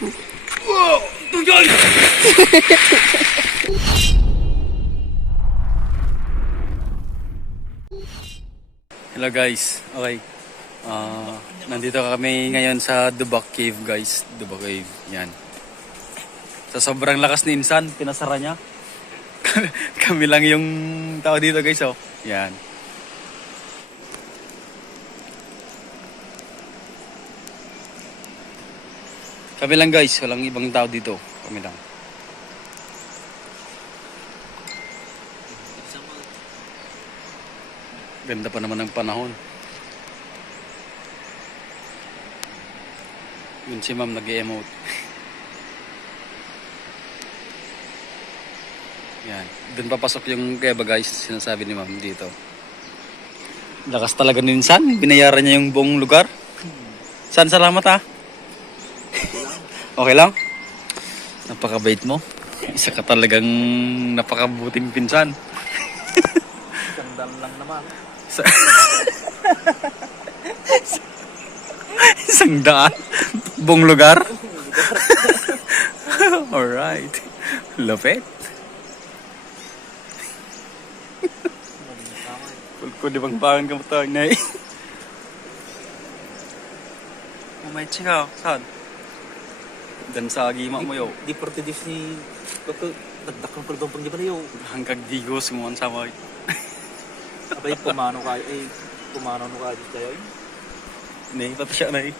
Wow! Tujoy! Hello guys, okay. Nandito kami ngayon sa Dubak Cave guys. Dubak Cave, yan. Sa sobrang lakas ni Insan, pinasara niya. Kami lang yung tao dito guys, oh. Yan. Kami lang guys, walang ibang tao dito. Kami lang. Ganda pa naman ng panahon. Yun si ma'am nag-emote. Yan. Doon papasok yung keba guys, sinasabi ni ma'am dito. Lakas talaga ni Insan. Binayaran niya yung buong lugar. San, salamat ha. Okay lang? Napakabait mo. Isa ka talagang napakabuting pinsan. Sandal lang naman. Isang daan? Buong lugar? Alright. Lapit. Kulko di bang pangan ka mo tawag na eh. Umay chika, saan? Dan sa agima mo yo. Di portidis ni nagdakang pagdampang di ba na yo? Hanggang digos mo sa mga. Abay pumano kayo dito kayo. Hindi, pati siya na eh.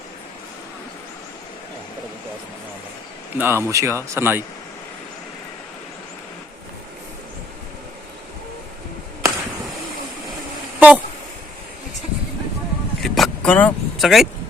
Talagang kaso na naman. Naamo siya, sanay. Po! Lipak ko na. Sakit?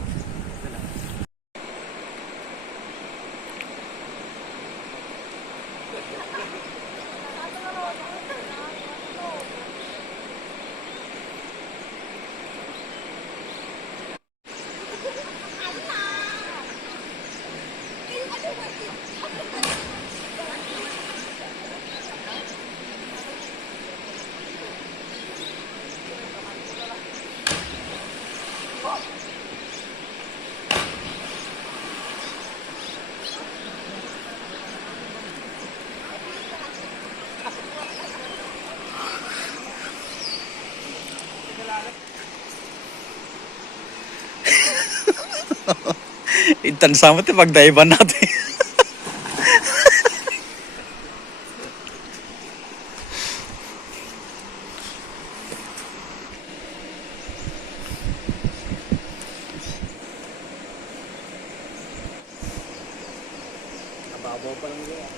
Intan sama ito pagdaiban natin. Nababaw pa lang yun.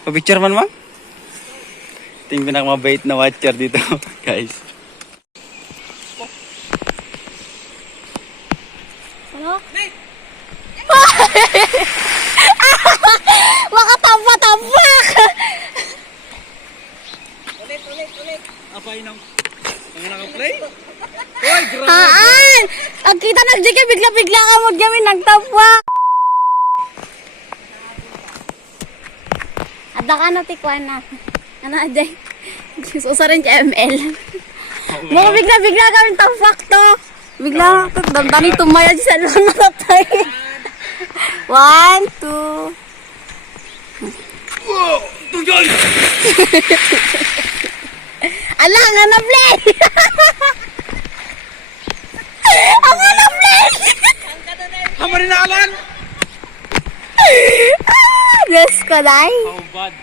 Pa-picture man, ma'am? Ito yung pinakamabait na watcher dito, guys. Ano? Makatamba-tambak! Ulit. Apa yun ang naka-play? Uy, grabe! Haan! Ang kita ng Jika, bigla-bigla ka mo kami nagtambak! Ada ka na tikwan na. Ano, Ajay? Susa rin kay ML. Mga bigla-bigla kami tambak to. Bigla, damdani tumaya sa lang natatay. 1, 2. Wow! Tujoy! Ala, nga na-play! Ako na-play! Hama rin alan! Bless ko, day. How bad?